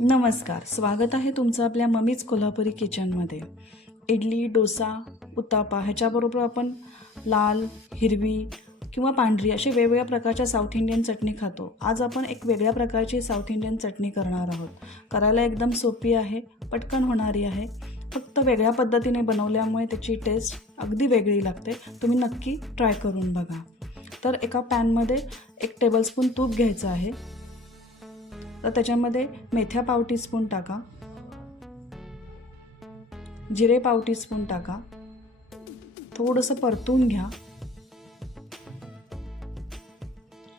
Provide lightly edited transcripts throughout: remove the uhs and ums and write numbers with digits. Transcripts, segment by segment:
नमस्कार, स्वागत आहे तुमचं आपल्या मम्मीज कोल्हापुरी किचनमध्ये। इडली, डोसा, उत्तापा ह्याच्याबरोबर आपण लाल, हिरवी किंवा पांढरी अशी वेगवेगळ्या प्रकारच्या साऊथ इंडियन चटणी खातो। आज आपण एक वेगळ्या प्रकारची साऊथ इंडियन चटणी करणार आहोत। करायला एकदम सोपी आहे, पटकन होणारी आहे। फक्त वेगळ्या पद्धतीने बनवल्यामुळे त्याची टेस्ट अगदी वेगळी लागते। तुम्ही नक्की ट्राय करून बघा। तर एका पॅनमध्ये 1 टेबलस्पून तूप घ्यायचं आहे। तर त्याच्यामध्ये मेथ्या पाव टीस्पून टाका, जिरे पाव टीस्पून टाका, थोडंसं परतून घ्या।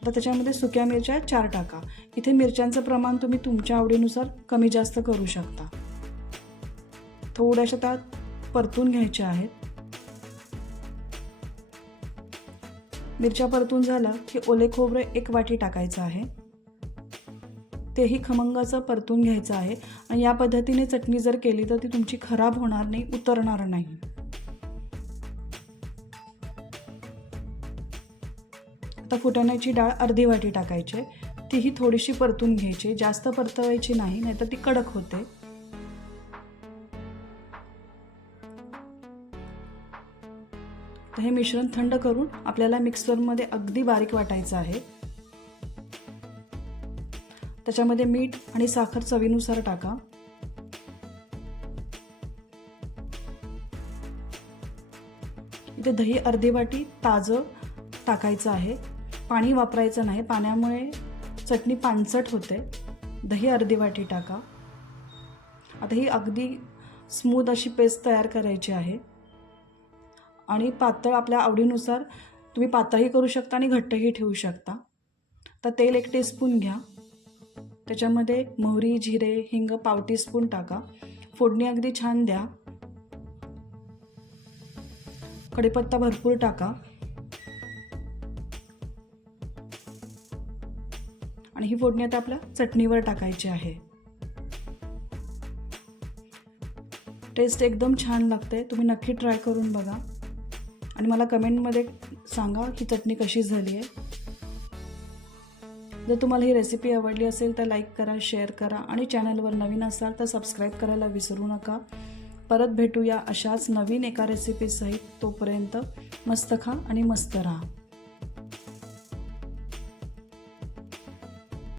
तर त्याच्यामध्ये सुक्या मिरच्या 4 टाका। इथे मिरच्यांचं प्रमाण तुम्ही तुमच्या आवडीनुसार कमी जास्त करू शकता। थोड्याशा त्यात परतून घ्यायच्या आहेत। मिरच्या परतून झाला की ओले खोबरे 1 वाटी टाकायचं आहे। तेही खमंग असं परतून घ्यायचं आहे आणि या पद्धतीने चटणी जर केली तर ती तुमची खराब होणार नाही, उतरणार नाही। आता फुटाण्याची डाळ अर्धी वाटी टाकायची, तीही थोडीशी परतून घ्यायची, जास्त परतवायची नाही, नाहीतर ती कडक होते। तर हे मिश्रण थंड करून आपल्याला मिक्सरमध्ये अगदी बारीक वाटायचं आहे। त्याच्यामध्ये मीठ आणि साखर चवीनुसार टाका। इथे दही अर्धी वाटी ताजं टाकायचं आहे, पाणी वापरायचं नाही, पाण्यामुळे चटणी पानसट होते। दही अर्धी वाटी टाका। आता ही अगदी स्मूथ अशी पेस्ट तयार करायची आहे आणि पातळ आपल्या आवडीनुसार तुम्ही पातळही करू शकता आणि घट्टही ठेवू शकता। तर तेल 1 टीस्पून घ्या, त्याच्यामध्ये मोहरी, जिरे, हिंग पाव टीस्पून टाका। फोडणी अगदी छान द्या। कढीपत्ता भरपूर टाका आणि ही फोडणी आता आपल्या चटणीवर टाकायची आहे। टेस्ट एकदम छान लागते, तुम्ही नक्की ट्राय करून बघा आणि मला कमेंटमध्ये सांगा की चटणी कशी झाली आहे। जर तुम्हाला ही रेसिपी आवडली असेल तर लाईक करा, शेअर करा आणि चॅनलवर नवीन असाल तर सबस्क्राईब करायला विसरू नका। परत भेटूया अशाच नवीन एका रेसिपीसहित। तोपर्यंत मस्त खा आणि मस्त राहा।